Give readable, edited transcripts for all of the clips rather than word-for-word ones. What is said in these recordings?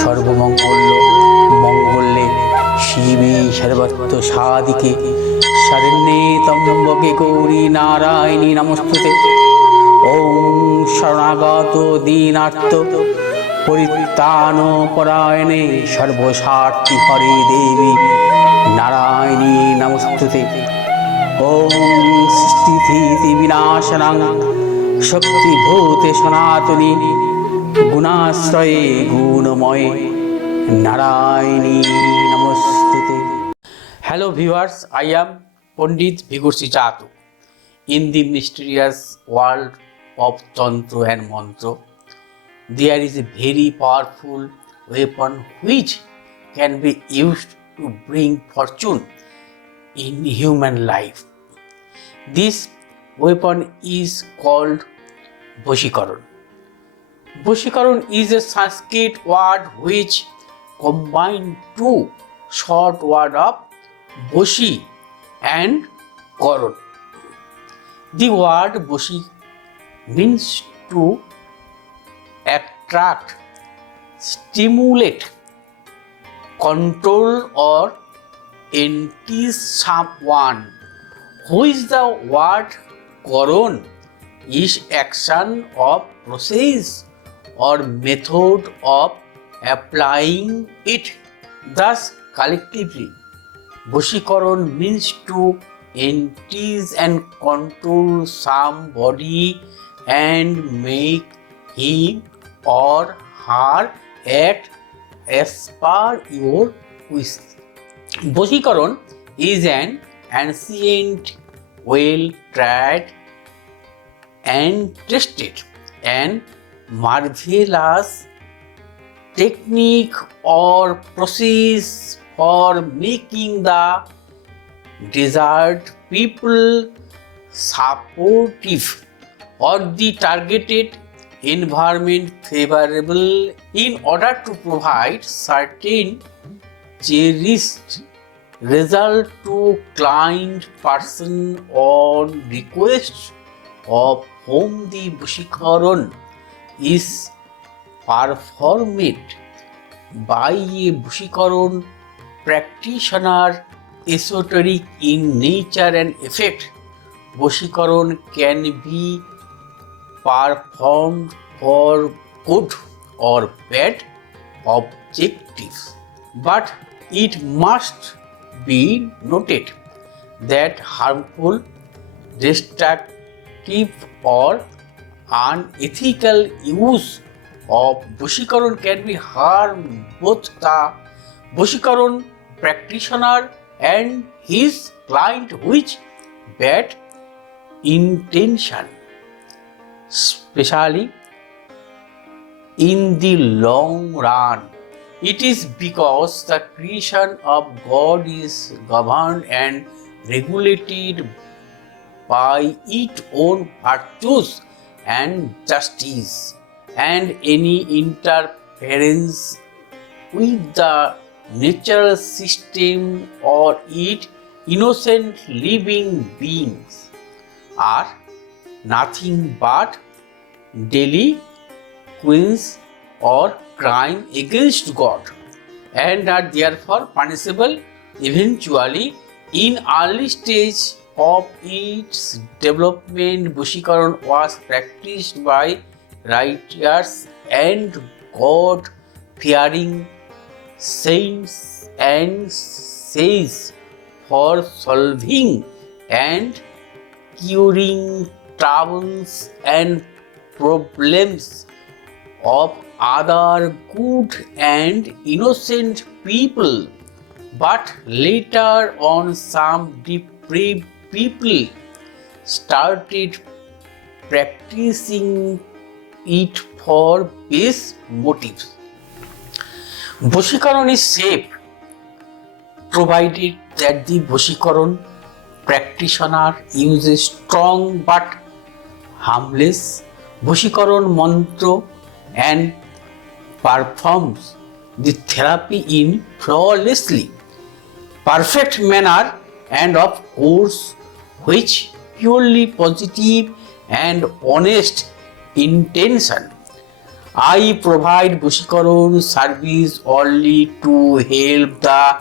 সর্বমঙ্গল মঙ্গলে শিবে সর্বত্র সাদিকে শরণ্যে ত্র্যম্বকে গৌরী নারায়ণী নমস্তুতে। ওম শরণাগত দীনার্ত পরিত্রাণ পরায়ণে সর্বস্বার্থী হরে দেবী নারায়ণী নমস্তুতে। ওম সৃষ্টিস্থিতি বিনাশনাং শক্তিভূতে সনাতনী গুণাশ্রয়ে গুণময়ে নারায়ণী নমস্তুতে। Hello viewers, I am Pandit Bhigursi Chatu. In the mysterious world of Tantra and Mantra, there is a very powerful weapon which can be used to bring fortune in human life. This weapon is called Boshikaran. Boshikaran is a Sanskrit word which combines two short words of Boshi and Karan. The word Boshi means to attract, stimulate, control or entice someone, which the word Karan is action of process or method of applying it. Thus, collectively, Boshikaran means to entice and control somebody and make him or her act as per your wish. Boshikaran is an ancient, well-tried and tested and marvelous technique or process for making the desired people supportive or the targeted environment favorable in order to provide certain cherished result to client person on request of whom the Boshikaran is performed by a Boshikaran practitioner esoteric in nature and effect. Boshikaran can be performed for good or bad objectives, but it must be noted that harmful, destructive or unethical use of Boshikaran can be harm both the Boshikaran practitioner and his client with bad intention, especially in the long run. It is because the creation of God is governed and regulated by its own virtues and justice, and any interference with the natural system or its innocent living beings are nothing but delinquents or crime against God, and are therefore punishable eventually. In early stage of its development, Boshikaran was practiced by righteous and God-fearing saints and sages for solving and curing troubles and problems of other good and innocent people. But later on, some depraved people started practicing it for base motives. Boshikaran is safe provided that the Boshikaran practitioner uses strong but harmless Boshikaran mantra and performs the therapy in flawlessly perfect manner and of course which purely positive and honest intention. I provide Boshikaron service only to help the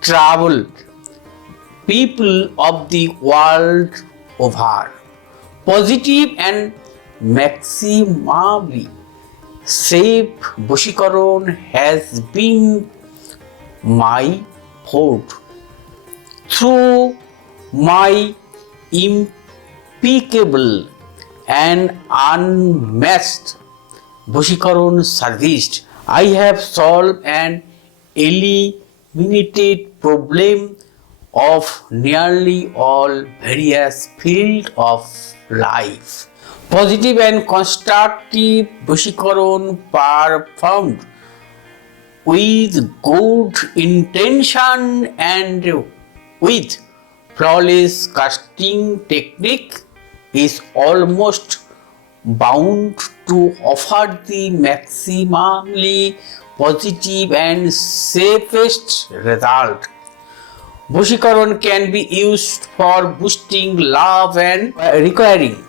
troubled people of the world over. Positive and maximally safe Boshikaron has been my forte. Through my impeccable and unmatched Boshikaron service, I have solved and eliminated problem of nearly all various fields of life. Positive and constructive Boshikaron performed with good intention and with flawless casting technique is almost bound to offer the maximally positive and safest result. Boshikaron can be used for boosting love and requiring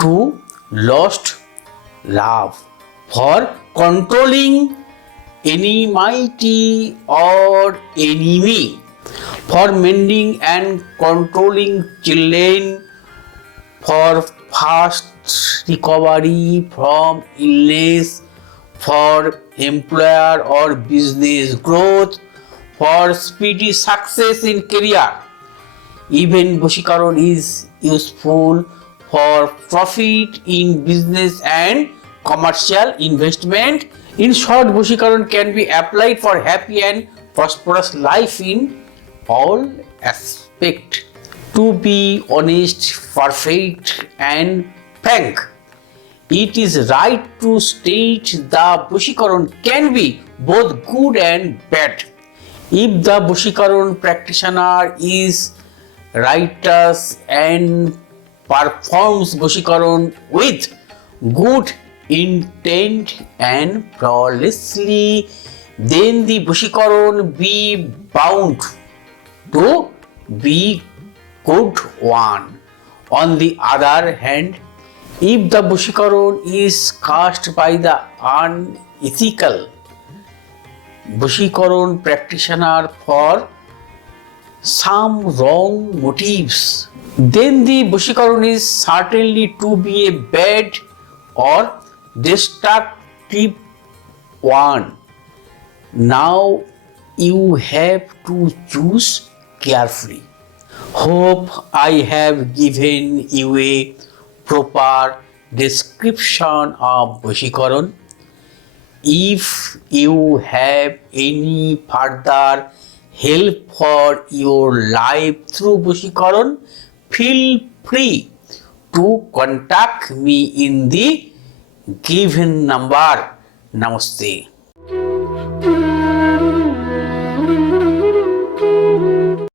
to lost love, for controlling enmity or enemy, for mending and controlling children, for fast recovery from illness, for employer or business growth, for speedy success in career. Even Boshikaron is useful for profit in business and commercial investment. In short, Boshikaron can be applied for happy and prosperous life in all aspects. To be honest, perfect and frank, it is right to state the Boshikaron can be both good and bad. If the Boshikaron practitioner is righteous and performs Boshikaron with good intent and flawlessly, then the Boshikaron be bound to be good one. On the other hand, if the Boshikaron is cast by the unethical Boshikaron practitioner for some wrong motives, then the Boshikaron is certainly to be a bad or destructive one. Now you have to choose carefully. Hope I have given you a proper description of Boshikaron. If you have any further help for your life through Boshikaron, feel free to contact me in the given number. Namaste.